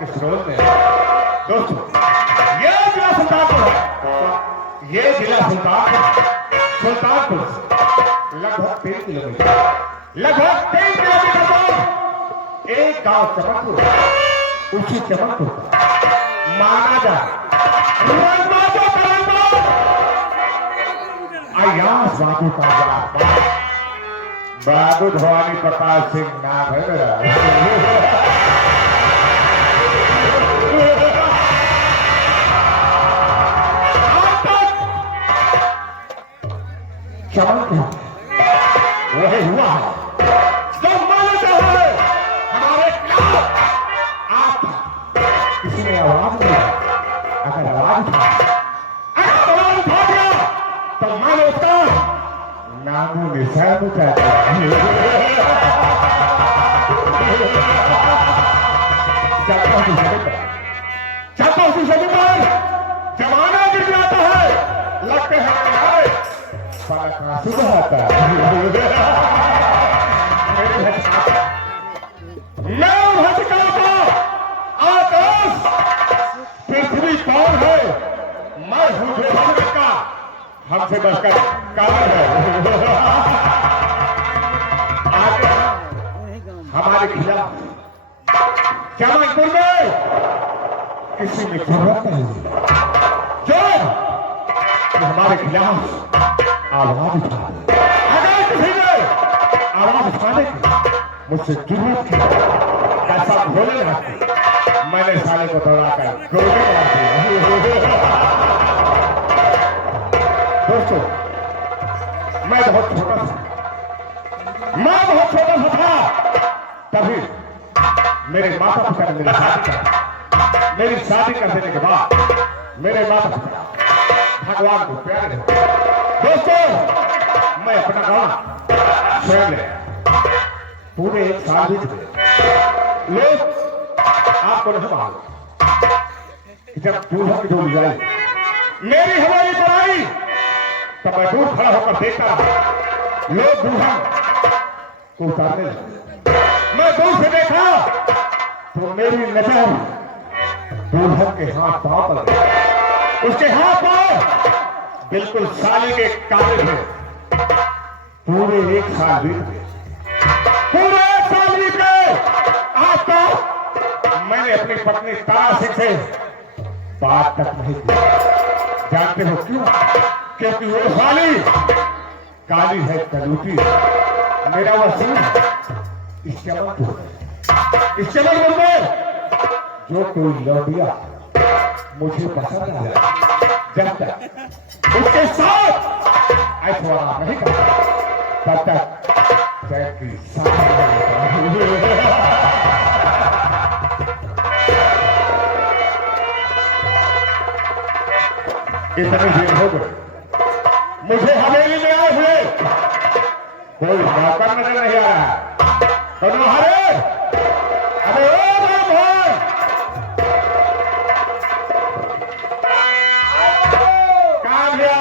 के स्रोत में दोस्तों ये जिला सुल्तानपुर है। ये जिला सुल्तानपुर लगभग 3 किलोमीटर दूर एक गांव चमकपुर, उसी चमकपुर का माना जाए अयास बाबू का बाबू भवानी प्रताप सिंह नाम है मेरा। चमकपुर वही हुआ है जो माना चाहे हमारे खिलाफ आप किसी ने आवाज दिया। अगर आवाज उठा दिया तो मानो उसका नामो निशान उठा जाता उसी सदी पर जमाना गिर जाता है, लगते हैं सुबह आता है। आकाश पृथ्वी कौन है? मैं हूं जो का हमसे बढ़कर कारण है। आगे हमारे खिलाफ चमकपुर में किसी ने जरूरत नहीं जो हमारे खिलाफ आवाज उठा। अगर किसी ने आवाज उठाने की मुझसे जरूरत की ऐसा बोले रखते, मैंने साले को दौड़ाकर गोली मार दिया। दोस्तों मैं बहुत छोटा था, तभी मेरे माता पिता ने मेरी शादी कर देने के बाद मेरे माता पिता भगवान को प्यारे। दोस्तों मैं अपना गाँव स्वयं पूरे 1 साल बीत गए। लोग आपको नहीं मालूम कि जब दूल्हा की डोली आई मेरी हमारी पर आई तब मैं दूर खड़ा होकर देखता रहा। लोग दूल्हा को उतारने लगे। मैं दूर से देखा तो मेरी नजर दूल्हा के हाथ पांव पर गई। उसके हाथ पांव बिल्कुल साले के काबिल है। पूरे 1 साल बीत गए। आज तक मैंने अपनी पत्नी तारा सिंह से बात तक नहीं की। जानते हो क्यों? क्योंकि वो साली काली है, कलूटी। मेरा वसूल इस चमकपुर में जो कोई लौटिया मुझे पसंद आया, जब तक उसके साथ ऐसा नहीं करता तब तक चैन की इतने दिन हो गए मुझे हवेली में आए हुए कोई नौकर नजर नहीं आ रहा। तो हरे अरे ओ भाई कहां गया?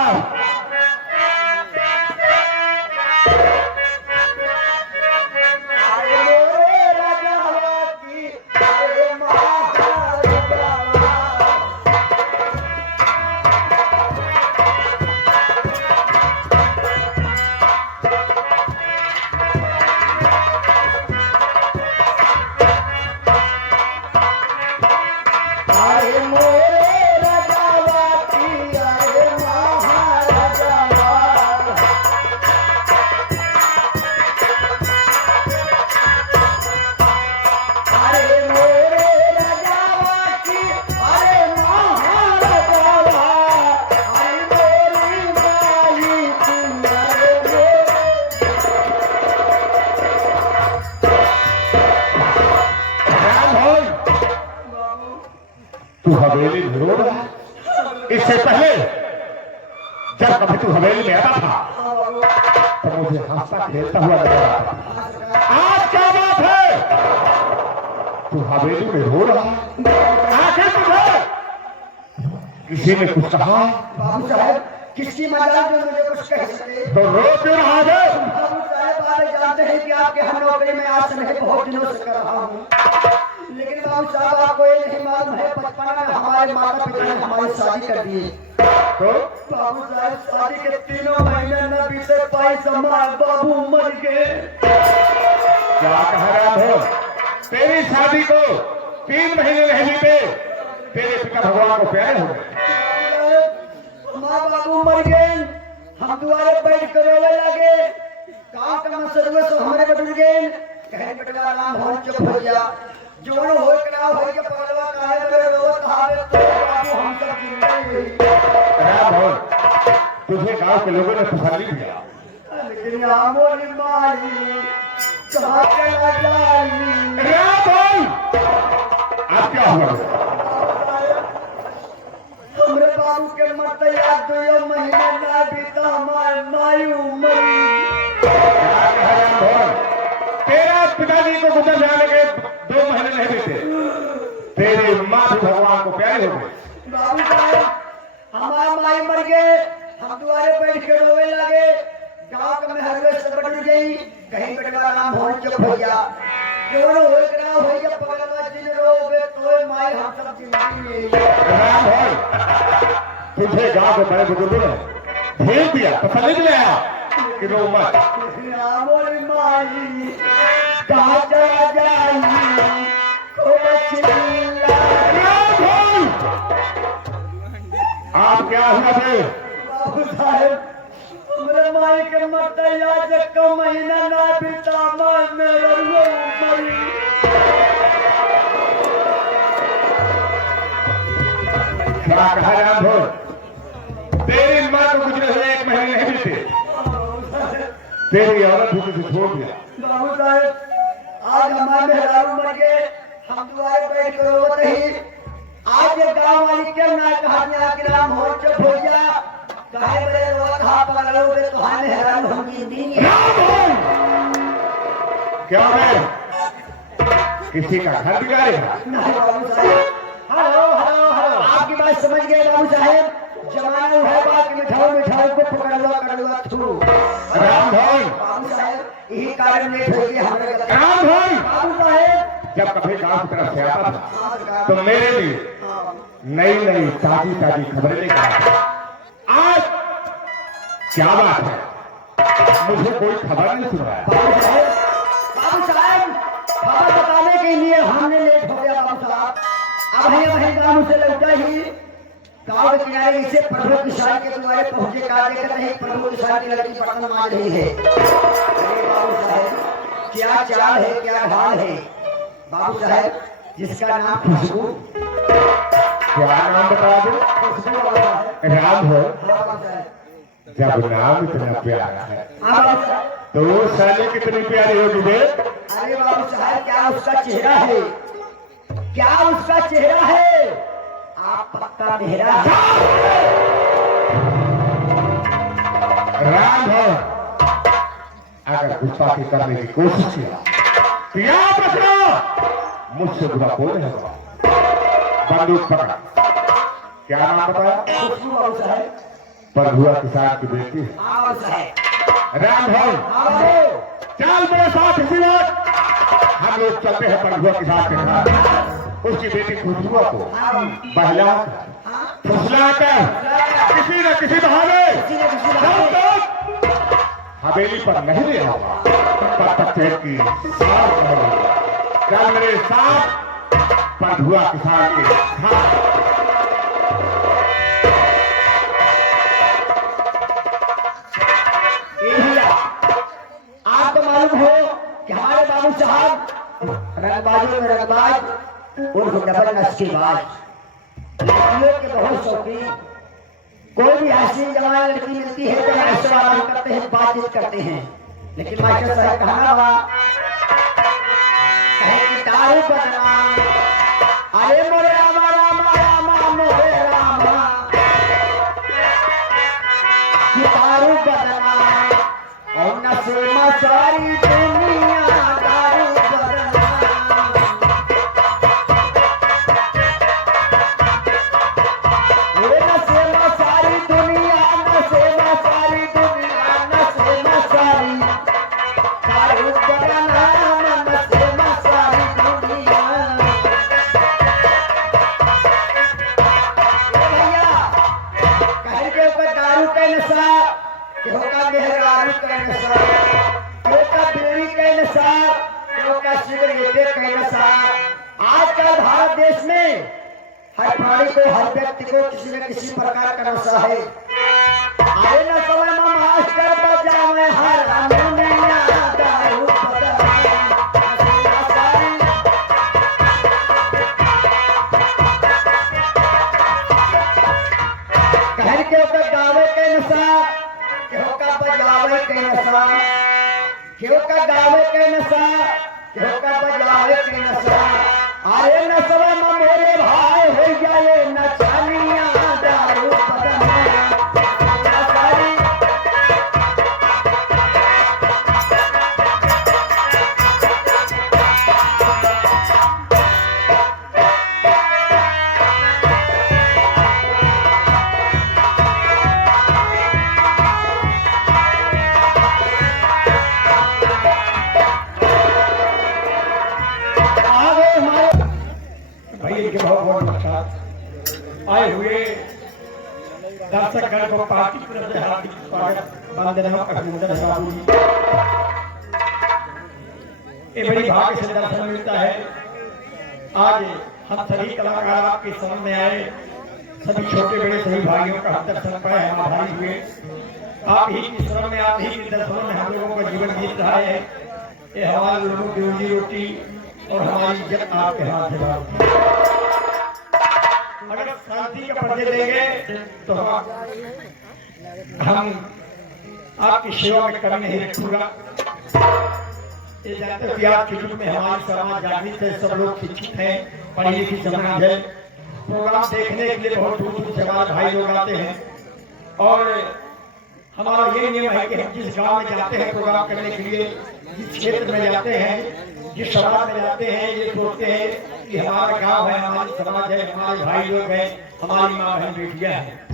तू हवेली में रो रहा है? इससे पहले जब कभी तू हवेली में आता था तो मुझे हंसता खेलता हुआ नजर आता था। आज क्या बात है? तू हवेली में रो रहा है? आखिर तुझे किसी ने कुछ कहा? बाबू साहब किसकी मजाल जो मुझे कुछ कह सके? तो रो क्यों रहा है? बाबू साहब आप जानते हैं कि आपके हम नौकरी में आज से मैं बहुत दिनों से कर रहा हूँ, लेकिन बाबू साहब आपको ये नहीं मालूम है, बचपन में हमारे माता पिता ने हमारी शादी कर दी। तो बाबू साहब शादी के 3 महीने न बीते पाई हमारे बाबू मर गए। क्या कह रहा हो? तेरी शादी को 3 महीने नहीं बीते, तेरे पिता भगवान को प्यारे हो गए। माँ बाबू मर गए, हम दुआरे बैठ कर रोने लगे। गाँव का मसले से हमारे बदल गए। कहे बेटवा राम हो चुप हो गया, जोन हो करा हो के पगलवा काहे बड़े रोज हारे तो बाबू हम सब जिंदगी। राम हो, तुझे गांव के लोगों ने तसल्ली दिया, लेकिन आमोरी मारी कहाँ चला जाई। राम हो, अब क्या हुआ? हमरे बाबू के मरते याद 2 महीने ना बीता, हमारे मायू मरी। क्या कह रहा हो? तेरा पिताजी को गुजर जाने के 2 महीने नहीं बीते, तेरी माँ भी भगवान को प्यारी हो गई। बाबू साहब हमारा माई मर गए, हम दुआरे बैठ के रोवे लगे। गाँव के मेहरवे से बदल गई। कहीं बेटवा राम हो चुप हो गया, जोन हो करा हो के पगलवा जिन रोवे तो माई हम सब जिंदगी। राम हो, तुझे गांव के बड़े बुजुर्गों ने भेज दिया, तसल्ली दिलाया कि रो मत। आमोरी माई कहाँ चला जाई, राम हो, आप क्या हुआ थे? बाबू साहब हमरे माई के मरते याद 1 महीना ना बीता, माई मेरा रो मरी। क्या कहा राम हो? तेरी माँ को गुजरे हुए 1 महीने नहीं बीते, तेरी औरत भी तुझे छोड़ दिया। बाबू साहब आज हमारे मेहरारू मर गए, हम दुआरे बैठ कर रोते ही। आज ये गाँव वाली के ना कहा कि राम हो चुप हो गया, कहे बड़े रोज हाथ पकड़ोगे तो हाँ मेहरारू हम जिंदगी। राम हो, क्या है? किसी का घर बिगाड़ेगा? नहीं बाबू साहब, हेलो हेलो हेलो, आपकी बात समझ गए बाबू साहब। जमाना है बात मिठाऊ मिठाऊ को पकड़वा करवा थू। राम भाई, बाबू साहब यही कारण लेट हो गया हमारे गलती। राम भाई, बाबू साहब जब कभी गांव की तरफ से आता था तो मेरे लिए नई नई ताजी ताजी खबरें लेकर आता। आज क्या बात है, मुझे कोई खबर नहीं सुन रहा है। बाबू साहब खबर बताने के लिए हमने लेट हो गया बाबू साहब। अब वही गाँव से लौटा ही गाँव के किनारे इसे प्रभु किसान के द्वारे पहुंचे का देखते नहीं, प्रभु किसान की लड़की बटन मार रही है। अरे बाबू साहब क्या चाल है, क्या हाल है। बाबू साहब जिसका नाम खुशबू। क्या नाम बता दो? खुशबू बाबू साहब। राम हो, हाँ बाबू साहब। जब नाम इतना प्यारा है हाँ बाबू साहब। तो वो साली कितनी प्यारी होगी बे? अरे बाबू साहब क्या उसका चेहरा है, क्या उसका चेहरा है। आप पक्का मेहरा है। राम हो, अगर गुस्ताखी करने की कोशिश किया तो याद रखना मुझसे बुरा कोई नहीं होगा। बंदूक पकड़ा। क्या नाम बताया? खुशबू बाबू साहब। परभुआ किसान की बेटी है। हाँ बाबू साहब। राम भाई, हाँ बाबू। चल मेरे साथ इसी वक्त हम लोग चलते हैं परभुआ किसान के साथ। उसकी बेटी खुशबुआ को हाँ बाबू। बहला फुसला कर किसी न किसी बहाने किसी न किसी जब बहाने तक हवेली पर नहीं ले आऊंगा तब तक पेट की सांस नहीं लूंगा। चल मेरे साथ परभुआ किसान के साथ। आपको मालूम हो कि हमारे बाबू साहब रंगबाजों में रंगबाज उर्फ डबल नस्केबाज, लड़कियों के बहुत शौकीन। कोई भी हसीन जवान लड़की मिलती है तो ऐश्वर्य करते हैं, बातचीत करते हैं। लेकिन मास्टर साहब कहा हुआ कहे कि तारू बदनाम, अरे मोरे रामा रामा रामा मोरे रामा, कि तारू बदनाम और नशे सारी दुनिया दारू बदनाम। ये नशे सारी दुनिया, नशे सारी दुनिया, नशे सारी दारू बदनाम, नशे सारी दुनिया। केहू का मेहरारू का नशा, केहू का बीड़ी का नशा, केहू का सिगरेट का नशा। आजकल भारत देश में हर प्राणी को, हर व्यक्ति को किसी न किसी प्रकार का नशा है। आए न समय में मास्टर बजावे हारमोनिया, दारू बजावे कहर के ऊपर गावे के नशा, केहू का बजावे के नशा, केहू का गावे के नशा, केहू का बजावे के नशा। आए न समय में मेरे भाई हो जाए नचानिया, दारू बजावे भाई के बहुत बहुत नमस्कार। आए हुए दर्शकगण को पार्टी की तरफ से हार्दिक स्वागत, वंदना, अभिनंदन है बाबू जी। ये बड़ी भाग्य से दर्शन मिलता है। आज हम सभी कलाकार आपके समझ में आए, सभी छोटे बड़े सभी भाइयों का हम दर्शन पाए, हम भाई हुए। आप ही की शरण में, आप ही के दर्शनों में हम लोगों का जीवन बीत रहा है। ये हमारे लोगों की रोजी रोटी और हमारी इज्जत आपके हाथ है। अगर शांति का पर्दे देंगे तो हम आपकी सेवा में कमी नहीं रखूंगा। ये जानते हो कि आज के युग में हमारी समाज जागृत है, सब लोग शिक्षित हैं, पढ़ी लिखी समाज है। प्रोग्राम देखने के लिए बहुत दूर दूर से हमारे भाई लोग आते हैं और हमारा ये नियम है कि हम जिस गांव में जाते हैं प्रोग्राम करने के लिए, जिस क्षेत्र में जाते हैं, जिस समाज में जाते हैं, ये सोचते हैं कि हमारा गांव है, हमारी समाज है, हमारे भाई लोग हैं, हमारी माँ बहन बेटियां हैं।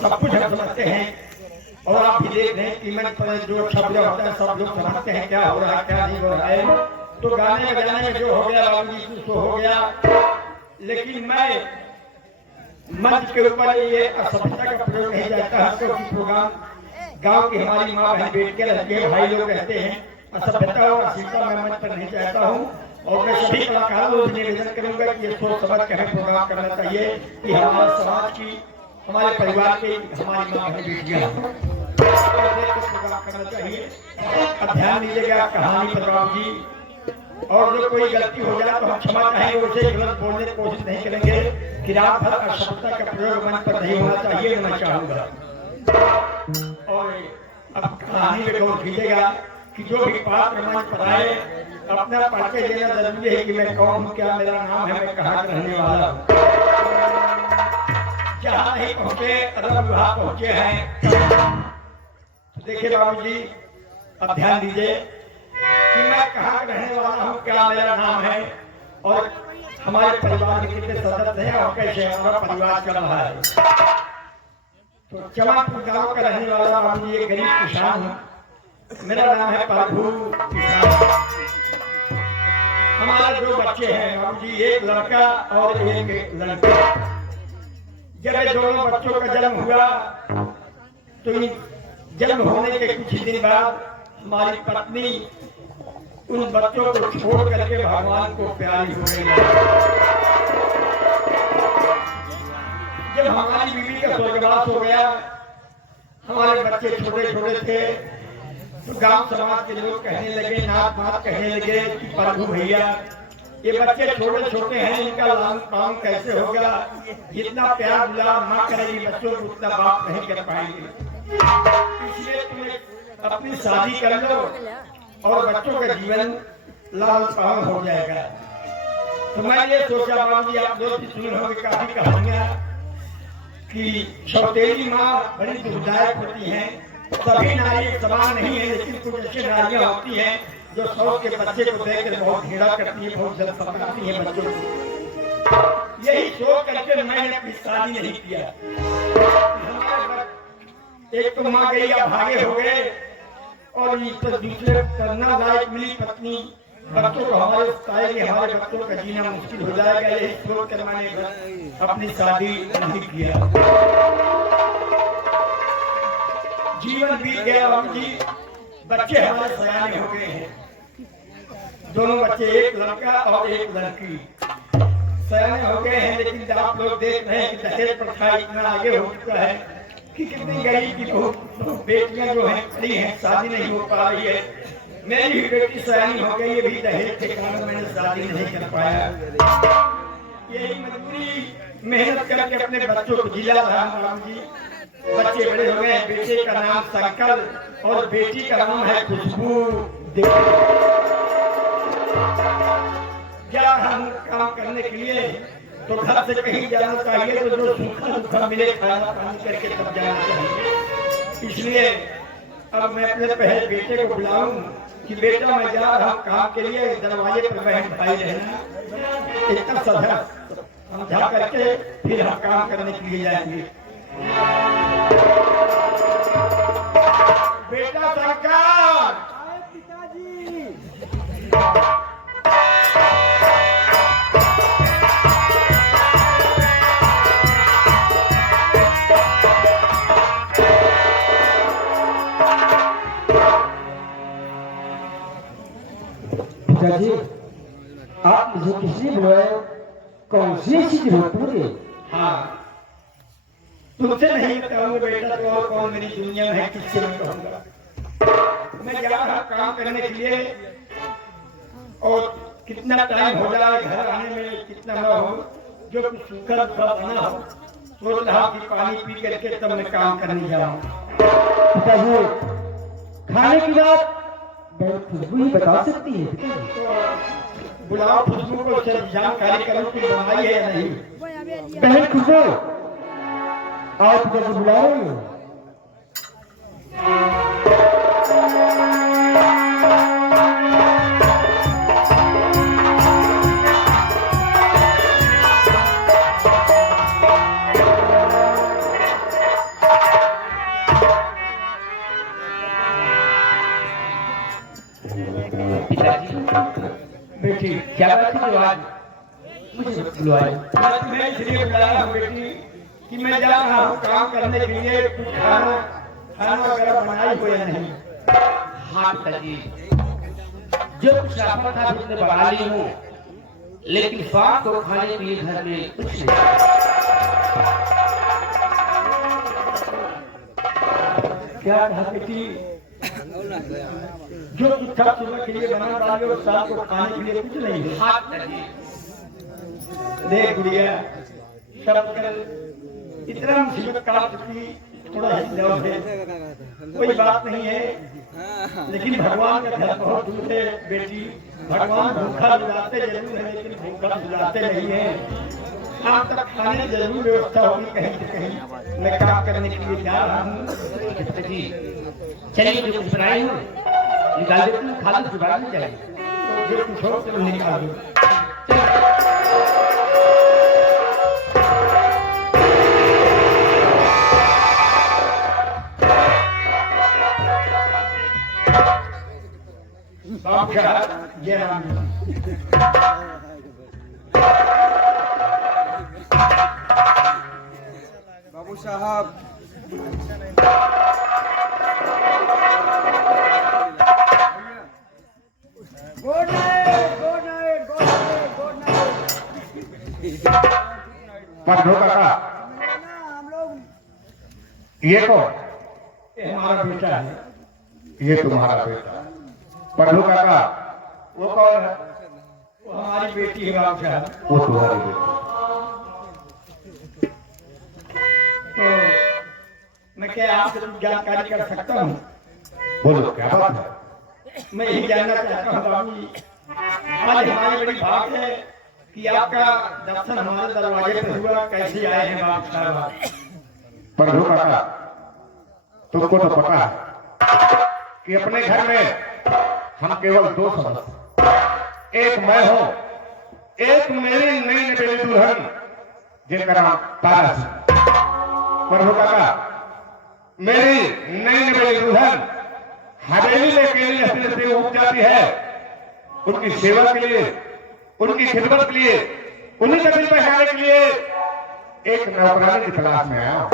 सब कुछ हम समझते हैं और आप भी देख रहे हैं कि मन पर जो शब्द होता है सब लोग समझते हैं क्या हो रहा है, क्या नहीं हो रहा है। तो गाने बजाने में जो हो गया बाबू जी कुछ हो गया, लेकिन मैं मंच के ऊपर ये असभ्यता का प्रयोग नहीं चाहता, क्योंकि प्रोग्राम गांव की हमारी माँ बहन बेटियां रहती है, भाई लोग रहते हैं। असभ्यता और अश्लीलता मैं मंच पर नहीं चाहता हूँ और मैं सभी कलाकारों से निवेदन करूंगा कि ये सोच समझ कर हमें प्रोग्राम करना चाहिए कि हमारे समाज की, हमारे परिवार की, हमारी माँ बहन बेटियां प्रोग्राम करना चाहिए। अब ध्यान दीजिएगा कहानी पर बाबू जी, और जो कोई गलती हो जाए तो हम क्षमा चाहेंगे, उसे गलत बोलने की कोशिश नहीं करेंगे कि रात भर असभ्यता का प्रयोग मंच पर नहीं होना चाहिए, मैं चाहूंगा। और अब कहानी में गौर कीजिएगा कि जो भी पात्र मंच पर आए अपना परिचय देना जरूरी है कि मैं कौन हूँ, क्या मेरा नाम है, मैं कहाँ का रहने वाला हूँ। जहाँ नहीं पहुँचे, अदब विभाग पहुँचे हैं, तो देखिए बाबू जी अब ध्यान दीजिए कि मैं कहाँ का रहने वाला हूँ, क्या मेरा नाम है और हमारे परिवार में कितने सदस्य हैं और कैसे हमारा परिवार चल रहा है। तो चमापुर गांव का रहने वाला बाबू जी एक गरीब किसान हूँ। मेरा नाम है प्रभु किसान। हमारे दो बच्चे हैं बाबू जी, एक लड़का और एक लड़की। जब ये दोनों बच्चों का जन्म हुआ तो जन्म होने के कुछ दिन बाद हमारी पत्नी उन बच्चों को छोड़ करके भगवान को प्यारी हो गई। जब हमारी बीवी का स्वर्गवास हो गया, हमारे बच्चे छोटे छोटे थे, तो गांव समाज के लोग कहने लगे, नात नात कहने लगे कि प्रभु भैया ये बच्चे छोटे छोटे हैं, इनका लालन पालन कैसे होगा, जितना प्यार दुलार माँ करेगी बच्चों को उतना बाप नहीं कर पाएंगे, इसलिए तुम्हें अपनी शादी कर लो और बच्चों का जीवन लालन पालन हो जाएगा। तो मैं ये सोचा बाबू जी, आप लोग भी सुने होंगे काफी कहानियां कि सौतेली माँ बड़ी दुखदायक होती हैं। सभी नारी समान नहीं है, लेकिन कुछ ऐसी नारियां होती हैं जो सौ के बच्चे को देखकर बहुत घृणा करती है, बहुत जल्द पकड़ती है बच्चों को। यही सोच करके मैंने अपनी शादी नहीं किया। एक तो माँ गई या भागे हो गए और दूसरे करना लायक मिली पत्नी बच्चों को हमारे सताए कि हमारे बच्चों का जीना मुश्किल हो जाएगा, यही सोच कर मैंने अपनी शादी नहीं किया। जीवन बीत गया बाबू जी, बच्चे हमारे सयाने हो गए हैं। दोनों बच्चे, एक लड़का और एक लड़की, सयाने हो गए हैं। लेकिन जब आप लोग देख रहे हैं कि दहेज प्रथा इतना आगे हो चुका है कि कितनी गरीब की बहुत बेटियां जो हैं खड़ी हैं, शादी नहीं हो पा रही है। मेरी भी बेटी सयानी हो गई, ये भी दहेज के कारण मैंने शादी नहीं कर पाया। यही मजबूरी, मेहनत करके अपने बच्चों को जिला रहा हूं राम जी। बच्चे बड़े हो गए, बेटे का नाम शंकर और बेटी का नाम है खुशबू देवी। क्या हम काम करने के लिए तो घर से कहीं जाना चाहिए, तो जो सूखा सूखा मिले खाना पानी करके तब जाना चाहिए। इसलिए अब मैं अपने पहले बेटे को बुलाऊं कि बेटा मैं जा रहा हूं काम के लिए, दरवाजे पर बहन भाई रहना। इतना समझा करके फिर हम काम करने के लिए जाएंगे। बेटा सरकार, पिताजी। पिताजी, आप मुझे किसने बुलाया? कौन सी चीज होती है? हाँ, तुमसे नहीं बताऊंगा बेटा, तो और कौन मेरी दुनिया में है, किससे मैं कहूंगा। मैं जा रहा काम करने के लिए, और कितना टाइम हो जाए घर आने में, कितना न हो, जो कुछ सूखा सूखा बना हो, सोच रहा कि पानी पी करके तब मैं काम करने जाऊँ। पिताजी, खाने की बात खुशबू ही बता सकती है। तो बुलाओ खुशबू को, जानकारी करो कि बनाई है या नहीं। बहन खुशबू, आप पिताजी बुला रहे हो? बेटी क्या बात है, आज मुझे बुलाया? मैं इसलिए बुलाया हूँ बेटी कि मैं जा रहा हूँ काम करने के लिए, कुछ खाना वगैरह बनाई हो या नहीं। हाँ पिताजी, जो कुछ रखा था उसने बना ली हूँ, लेकिन शाम को खाने के लिए घर में कुछ नहीं। क्या कहा बेटी? जो कुछ था सुबह के लिए बना डाले और शाम को खाने के लिए कुछ नहीं है। हाँ पिताजी। देख गुड़िया, सब कर इतना मुसीबत काट चुकी, थोड़ा ही लव है, कोई बात नहीं है। लेकिन भगवान का घर बहुत दूर है बेटी। भगवान भूखा बुलाते जरूर है, लेकिन भूखा बुलाते नहीं है। आप तक खाने की जरूर व्यवस्था होगी कहीं से कहीं। मैं काम करने के लिए जा रहा हूँ। पिताजी चलिए, जो कुछ बनाई हूँ निकाल देती हूँ, खा लो, सुबह में जाएगी। तो जो कुछ हो तो निकाल दो। आपका जय राम जी। बाबू साहब, good night, good night, good night, good night. Pando काका, हम लोग ये कौन? ये हमारा बेटा है। ये तुम्हारा बेटा। पंडो काका, वो कौन है? वो हमारी बेटी है बाबू साहब। वो तुम्हारी बेटी। तो मैं क्या आपसे कुछ जानकारी कर सकता हूँ? बोलो क्या बात है? मैं यही जानना चाहता हूँ बाबू जी, आज हमारी बड़ी भाग है कि आपका दर्शन हमारे दरवाजे पर हुआ, कैसे आए हैं बाबू साहब? पंडो काका, तुमको तो पता है कि अपने घर में हम केवल दो सदस्य, एक मैं हूँ, एक मेरी नई नवेली दुल्हन जिनका नाम तारा सिंह। प्रभु काका, मेरी नई नवेली दुल्हन हवेली में अकेली हंसने से उठ जाती है उनकी सेवा के लिए, उनकी खिदमत के लिए, उन्हीं का दिल बहलाने के लिए एक नौकरानी की तलाश में आया हूं।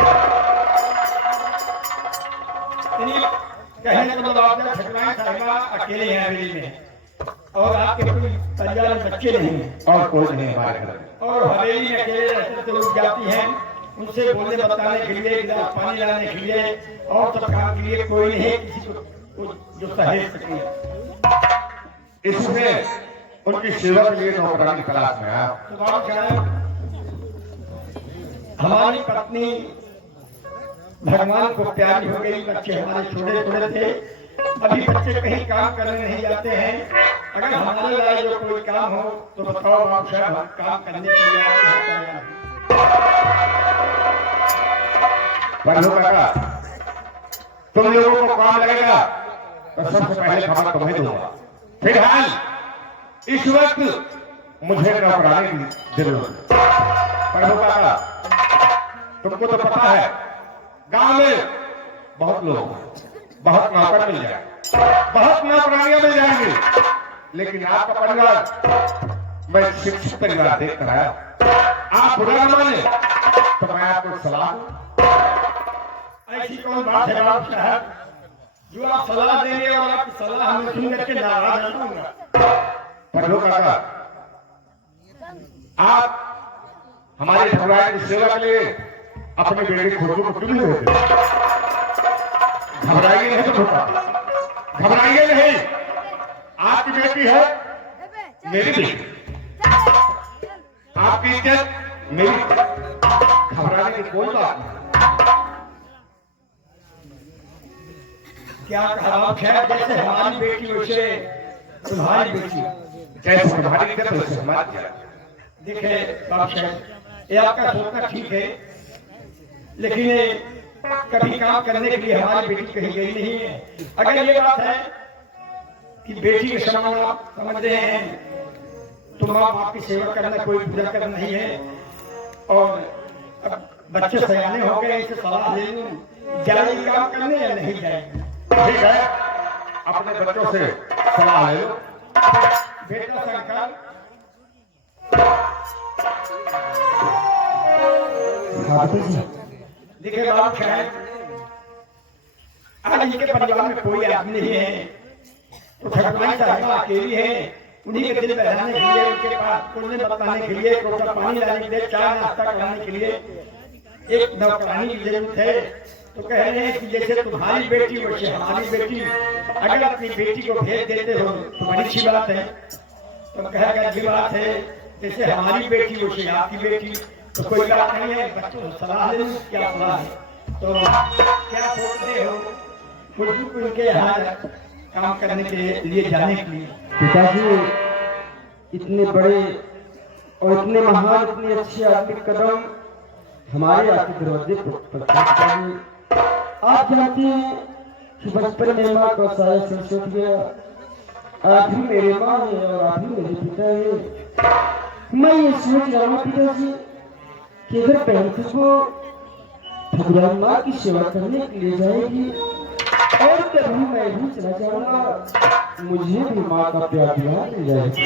कहने का मतलब आप ठकुराइन साहिबा अकेले हैं हवेली में और आपके कोई परिवार में बच्चे नहीं हैं और कोई नहीं हमारे घर में। और हवेली में अकेले रहते तो लोग जाती हैं उनसे बोलने बताने के लिए, गिलास पानी लाने के लिए और सब काम के लिए कोई नहीं है किसी को जो सहेज सके। इसलिए उनकी सेवा के लिए नौकरानी की तलाश में आया। तो बाबू साहब, हमारी पत्नी भगवान को प्यारी हो गई, बच्चे हमारे छोटे छोटे थे, अभी बच्चे कहीं काम करने नहीं जाते हैं। अगर हमारे लाए जो कोई काम हो तो बताओ बाबू साहब, हम काम करने के लिए आए हैं। बंधु काका, तुम लोगों को काम लगेगा तो सबसे पहले खबर तुम्हें दूंगा। फिलहाल इस वक्त मुझे नौकरानी की जरूरत है। बंधु काका, तुमको तो पता है गांव में बहुत लोग, बहुत नौकर मिल जाए, बहुत नौकरानियां मिल जाएंगी, लेकिन आपका परिवार मैं शिक्षित परिवार देख कर आया। आप बुरा न माने तो मैं आपको सलाह दूं। ऐसी कौन बात है बाबू साहब जो आप सलाह देंगे और आपकी सलाह हमें सुन करके नाराज हो जाऊंगा। बंधु काका, आप हमारे ठकुराइन की सेवा के लिए अपने बेटे खुशबू को क्यों नहीं देते? घबराइए नहीं बंधु काका, घबराइए नहीं। आपकी बेटी है, मेरी बेटी, आपकी इज्जत मेरी, घबराने की कोई बात नहीं। क्या कहा बाबू साहब, जैसे हमारी बेटी वैसे तुम्हारी बेटी। जैसे तुम्हारी इज्जत वैसे हमारी इज्जत। देखे बाबू साहब, ये आपका सोचना ठीक है, लेकिन ये कभी काम करने के लिए हमारी बेटी कहीं गई नहीं है। अगर ये बात है कि बेटी के समान आप समझ रहे हैं तो माँ बाप की सेवा करना कोई बुरा करना नहीं है। और अब बच्चे सयाने हो गए, इनसे सलाह ले लूं, जाएगी काम करने या नहीं जाएगी। ठीक है, अपने बच्चों से सलाह ले लो। बेटा शंकर, देखिए बाबू साहब, आज इनके परिवार में कोई आदमी नहीं है, तो ठकुराइन साहिबा अकेली है। उन्हीं के दिल बहलाने के लिए, उनके पास बोलने बताने के लिए, कोसा पानी लाने के लिए, चाय नाश्ता कराने के लिए एक नौकरानी की जरूरत है। तो कह रहे हैं कि जैसे तुम्हारी बेटी वैसे हमारी बेटी, अगर अपनी बेटी को भेज देते हो तो बड़ी अच्छी बात है। तो कहेगा अच्छी बात है, जैसे हमारी बेटी वैसे आपकी बेटी, तो कोई बात नहीं है। बच्चों को सलाह ले, क्या सलाह है? तो क्या सोचते हो खुशबू को इनके यहाँ काम करने के लिए जाने के लिए? पिताजी, इतने बड़े और इतने महान, इतने अच्छे आदमी कदम हमारे आपके दरवाजे पर पहुंचे। आप जानते हैं कि बचपन में माँ का साया सिर छूट गया, आप ही मेरे माँ है और आप ही मेरे पिता है। मैं ये सोच रहा हूँ पिताजी कि अगर बहन खुशबू ठकुराइन माँ की सेवा करने के लिए जाएगी और कभी मैं भी चला जाऊंगा, मुझे भी माँ का प्यार दिला मिल जाएगा।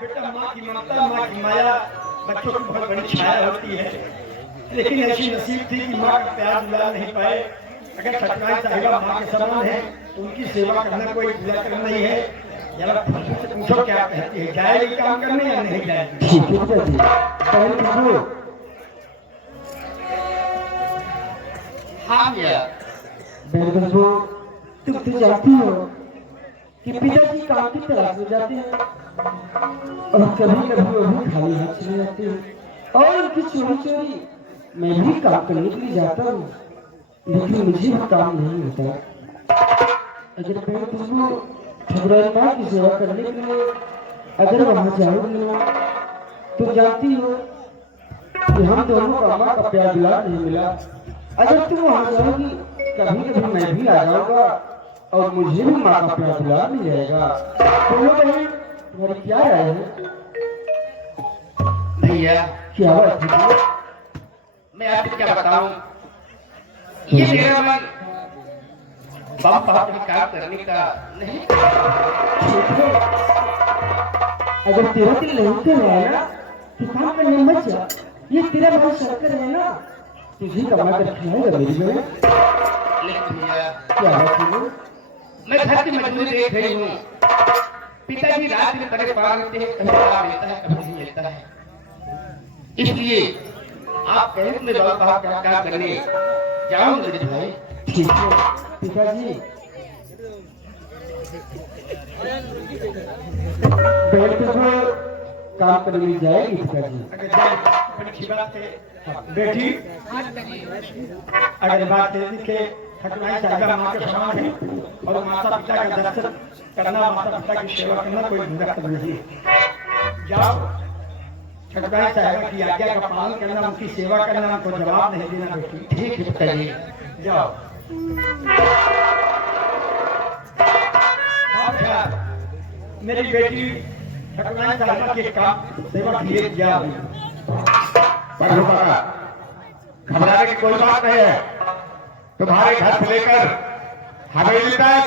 बेटा, माँ की ममता, माँ की माया बच्चों की बहुत बड़ी छाया होती है, लेकिन ऐसी नसीब थी कि माँ का प्यार दिला नहीं पाए। अगर ठकुराइन साहिबा माँ के समान है तो उनकी सेवा करना कोई बुरा करना नहीं है। जरा खुशबू से पूछो क्या कहती है, जाएगी काम करने या नहीं जाएगी? ठीक है पिताजी। बहन खुशबू, हाँ भैया। बहन खुशबू, तुम तो जानती हो कि पिताजी काम की तलाश में जाते हैं और कभी कभी वो भी खाली हाथ चले जाते हैं और उनकी चोरी चोरी मैं भी काम करने के लिए जाता हूँ, लेकिन मुझे भी काम नहीं होता। अगर बहन खुशबू ठकुराइन माँ की सेवा करने के लिए अगर वहां जाओगी तो जानती हो कि हम दोनों का माँ का प्यार दिला नहीं मिला। अगर तुम वहां जाओगी कभी कभी मैं भी आ जाऊंगा और मुझे भी माँ का प्यार दिला मिल जाएगा। बोलो बहन, तुम्हारी क्या राय है? भैया, क्या बात है? मैं आपको क्या बताऊं, ये मेरा मन बाबू साहब के काम करने का नहीं। अगर तेरा दिल नहीं कर रहा है ना तो काम करने मत जा। ये तेरा भाई शंकर है ना, तुझे कमा कर खिलाएगा मेरी बहन। लेकिन भैया क्या बात है? मैं घर की मजबूरी देख रही हूँ। पिताजी रात में परेशान होते हैं, कभी काम मिलता है कभी नहीं मिलता है। इसलिए आप कहें तो मैं बाबू साहब का काम करने जाऊँ मेरे भाई। ठीक है पिताजी, बहन को काम करने जाएगी पिताजी। अगर बड़ी अच्छी बात है बेटी। अगर बात है कि ठकुराई साहिबा माँ के समान है और माता पिता का दर्शन करना, माता पिता की सेवा करना कोई बुरा काम नहीं है। जाओ ठकुराई साहिबा की आज्ञा का पालन करना, उनकी सेवा करना, उनको जवाब नहीं देना बेटी। ठीक है पिताजी। जाओ। अच्छा मेरी बेटी ठकुराई साहिबा के काम सेवा के लिए जा रही प्रभु बाबा, घबराने की कोई बात नहीं है। तुम्हारे घर से लेकर हवेली तक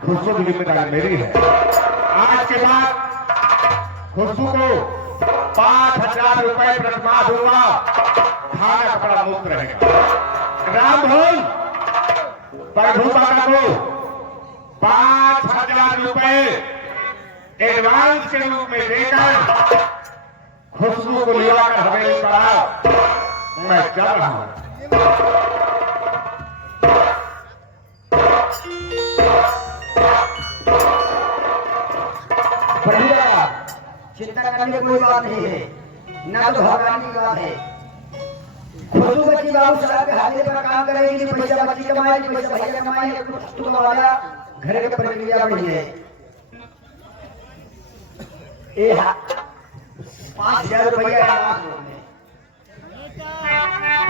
खुशबू की जिम्मेदारी मेरी है। आज के बाद खुशबू को 5,000 रुपए प्रतिमाह दूंगा। खाना कपड़ा मुफ्त रहेगा। राम भवन प्रभु बाबा को 5,000 रुपए एडवांस के रूप में देकर खुशबू को लेकर हवेली पर आओ। मैं चल रहा हूं। बढ़िया, चिंता करने की कोई बात नहीं है, ना तो घबराने की बात है। खुशबू बच्ची बाबू साहब के हाथे पर काम करेगी, पैसा बच्ची कमाएगी, पैसा भैया कमाएगी, कुछ तो वाला घर की प्रक्रिया बड़ी है। 5,000 रुपया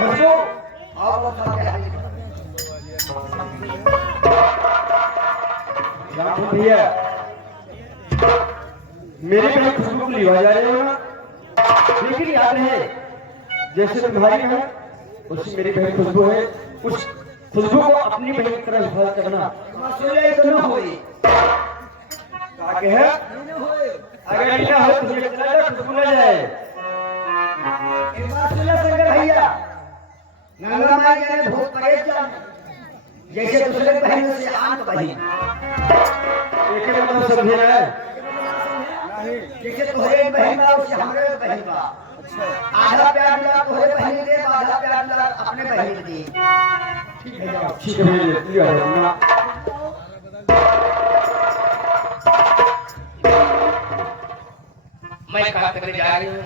खुशबू और वो सब क्या है? राम भैया, मेरी बहन खुशबू को लिवा जा रहे हो ना, लेकिन याद है जैसे तुम्हारी है उसी मेरी बहन खुशबू है। उस खुशबू को अपनी बहन की तरह हिफाजत करना। मसले तो न होई, आगे है अगर ऐसा हो तो मुझे चला जाए, खुशबू न जाए। एक बात सुनो शंकर भैया, गंगा माई ने बहुत परेशान, जैसे दूसरे बहन से आंख बही, एक ही मतलब समझे ना, जैसे तुम्हारे बहन बा उससे हमारे बहन बा। आधा प्यार मिला तुम्हारे बहन दे, आधा प्यार मिला अपने बहन दे। ठीक है जाओ। ठीक है भैया, लिया है ना। मैं काम करने जा रही हूँ।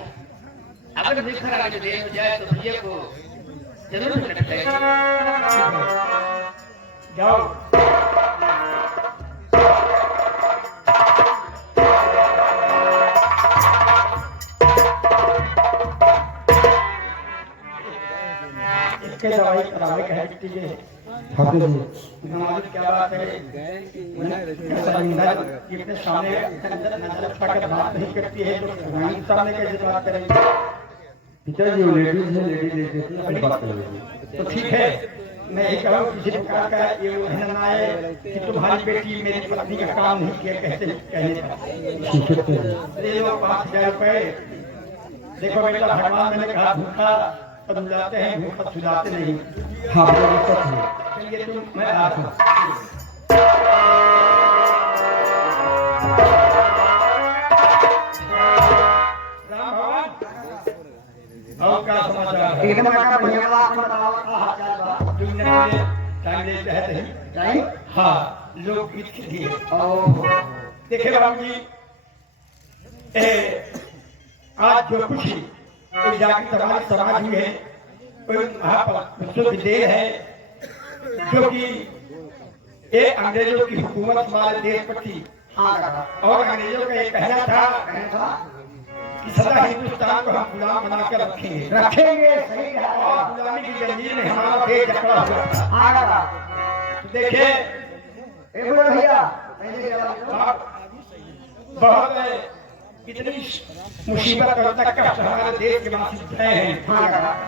अगर मेरे घर आने में देर हो जाए तो भैया को जरूर मिलना चाहिए। जाओ। इसके दवाई करावे का है बेटी के। खाते जी नमाज क्या बात है? कैसा अंदर कितने सामने अंदर नजर उठाकर बात नहीं करती है तो भगवान के सामने कैसे बात करेंगे? पिताजी वो लेडीज है, लेडीज देख देती है, बात करेंगे। तो ठीक है, मैं ये कहूँ किसी प्रकार का ये कहना ना है कि तुम्हारी बेटी मेरी पत्नी का काम नहीं किया कहते कहने पर। ठीक है पिताजी। ले लो 5,000 रुपए। देखो बेटा, भगवान मैंने कहा भूखा पदुलाते हैं, भूखा सुलाते नहीं। हाँ पिताजी सच है। चलिए तुम, मैं आता हूँ। राम भगवान, और क्या समाचार है? एकदम का बढ़िया बात बताओ, का हाल चाल बा? तुमने मुझे टाइम देते हैं नहीं? टाइम? हाँ, लोग गीत के लिए। ओह, देखे बाबू जी, आज जो खुशी एक जागृत हमारी समाज में है, कोई महापुरुषों की देन है, जो कि ये अंग्रेजों की हुकूमत हमारे देश पर थी। हाँ काका, और अंग्रेजों का ये कहना था कहना था कि सदा हिंदुस्तान को हम गुलाम बनाकर रखेंगे। रखेंगे, सही कहा। और गुलामी की जंजीर में हमारा देश जकड़ा हुआ था। हाँ काका, तो देखिए, एक बोलो भैया, पहले क्या बात करो? आप बहुत इतनी मुसीबत और तक कष्ट हमारे देश के वासी उठाए हैं।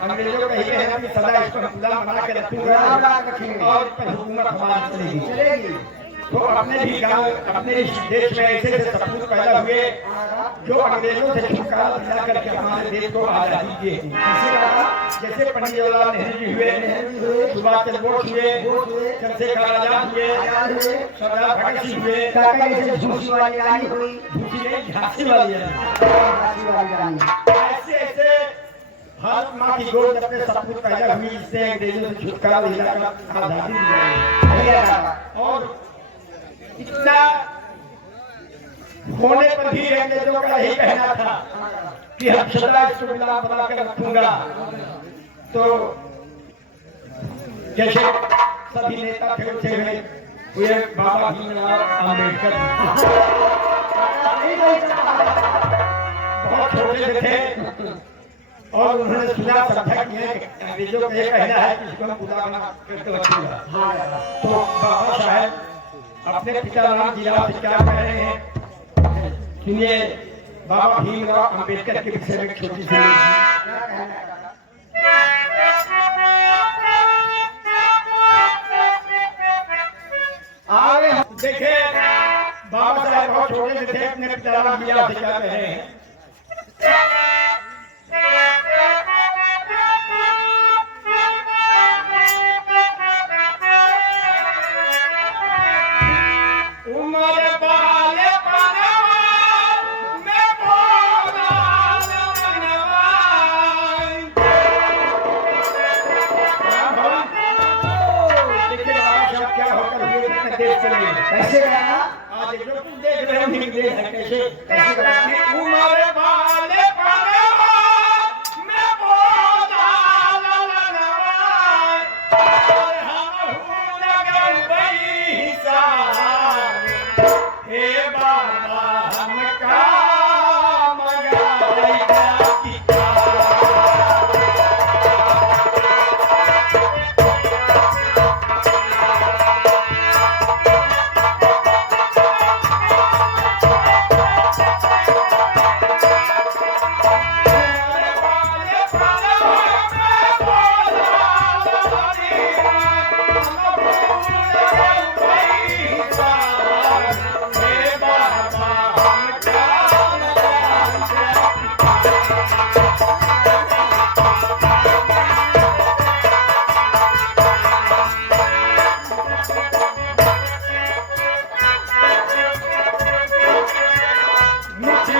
अंग्रेजों का ही है कि सदा इसको हम गुलाम बना के रखूंगा और इस पर हुकूमत हमारी चलेगी। तो अपने भी गांव अपने इस देश में ऐसे ऐसे सपूत पैदा हुए जो अंग्रेजों से छुटकारा दिला करके हमारे देश को आजादी दिए। जैसे पंडित जवाहरलाल नेहरू जी हुए, सुभाष चंद्र बोस हुए, चंद्रशेखर आजाद हुए, सरदार भगत सिंह हुए, झूठी वाली रानी हुई, झूठी नहीं झांसी वाली रानी। ऐसे ऐसे भारत माँ की गोद अपने सपूत पैदा हुई जिससे अंग्रेजों से छुटकारा दिलाकर आजादी दिलाई। और इतना होने पर भी अंग्रेजों का यही कहना था कि हम सदा इसको गुलाम बनाकर रखूंगा। तो जैसे सभी नेता थे उठे हुए बाबा भीमराव आम्बेडकर बहुत छोटे से थे और उन्होंने सुना समझा कि अंग्रेजों का ये कहना है कि इसको हम गुलाम बना करके रखूंगा। तो बाबा साहब अपने पिता राम जी राव से क्या कह रहे हैं, सुनिए बाबा भीमराव आम्बेडकर के विषय में छोटी सी आगे देखे। बाबा साहब बहुत छोटे से थे, अपने पिता राम जी राव से क्या कह रहे हैं। कैसे गया? आज जो कुछ देख रहे हैं देश है कैसे कैसे उम्र वाले पनवा में बोला हम लगन बई सार हे बाबा हम का मगाई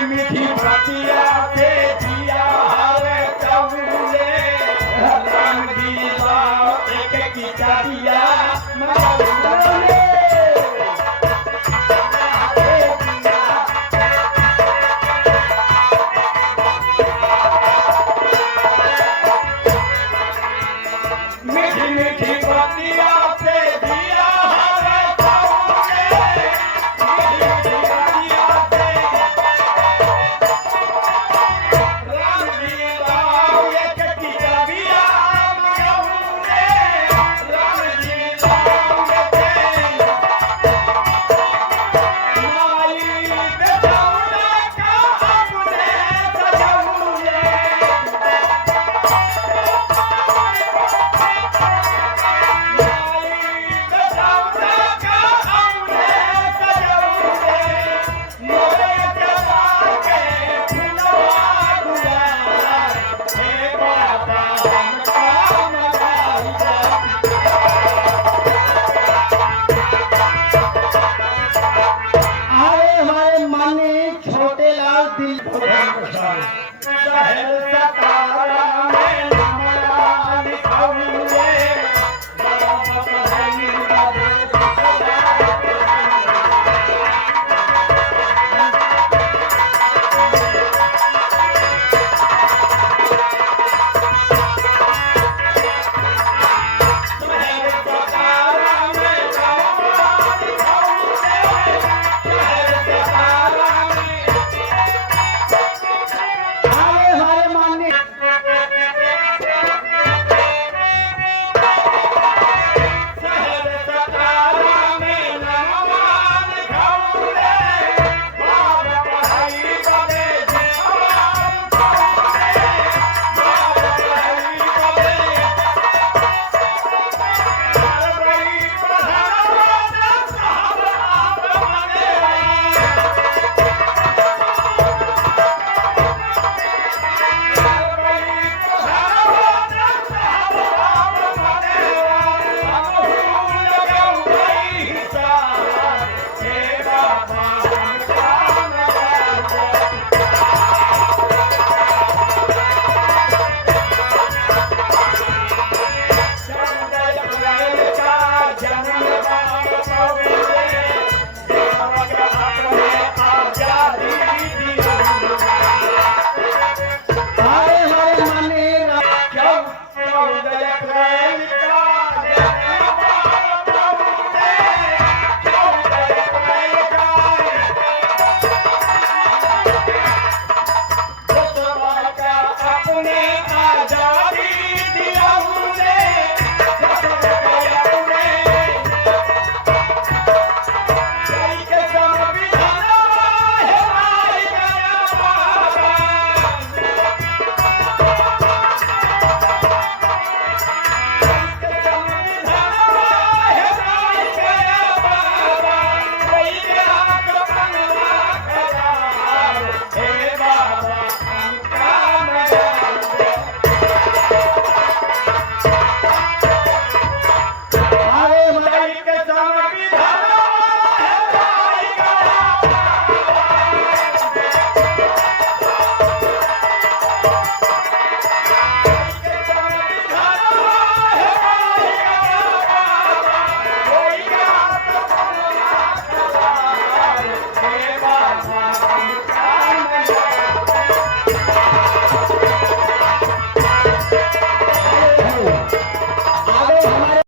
मीठी बतिया के दिया हवे कबूले राम जी बाव एक की दिया मगरूले मीठी मीठी बतिया के दिया हवे कबूले मीठी बतिया जा